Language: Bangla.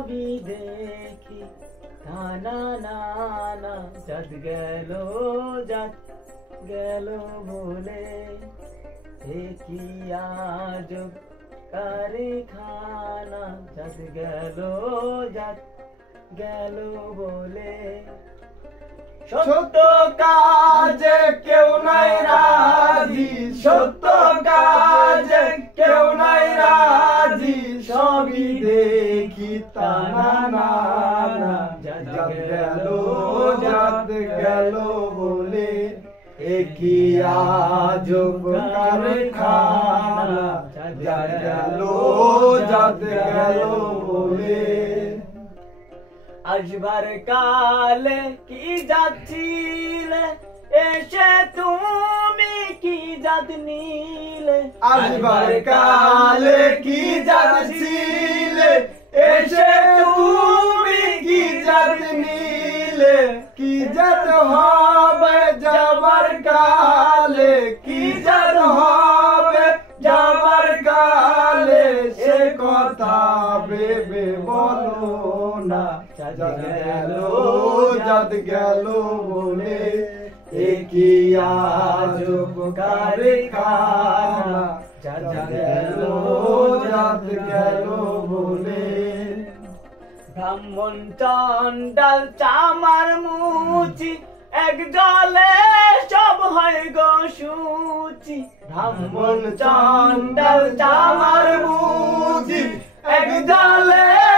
সবই দেখি না না না জাত গেল বলে এ কি আজব কারখানা জাত গেল বলে সত্য কাজে কেউ নাই রাজি সত্য কাজে কেউ নাই রাজি সবই দেখি তা না জাত গেল বলে এ কি আজব কারখানা জাত গেল বলে আসবার কালে কি যাচ্ছিলে এসে তুমি কি জাত নিলে আসবার কালে কি যাচ্ছিলে এসে তুমি কি জাত নিলে কি জাত হবে যাবার কালে কি জাত হবে যাবার কালে সে কথা ভেবে বলো না জাত গেল বলে এ কি আজব কারখানা জাত গেল বলে ব্রাহ্মণ চন্ডাল চামার মুচি এক জলে সব হয় গো শুচি ব্রাহ্মণ চন্ডাল চামার মুচি এক জলে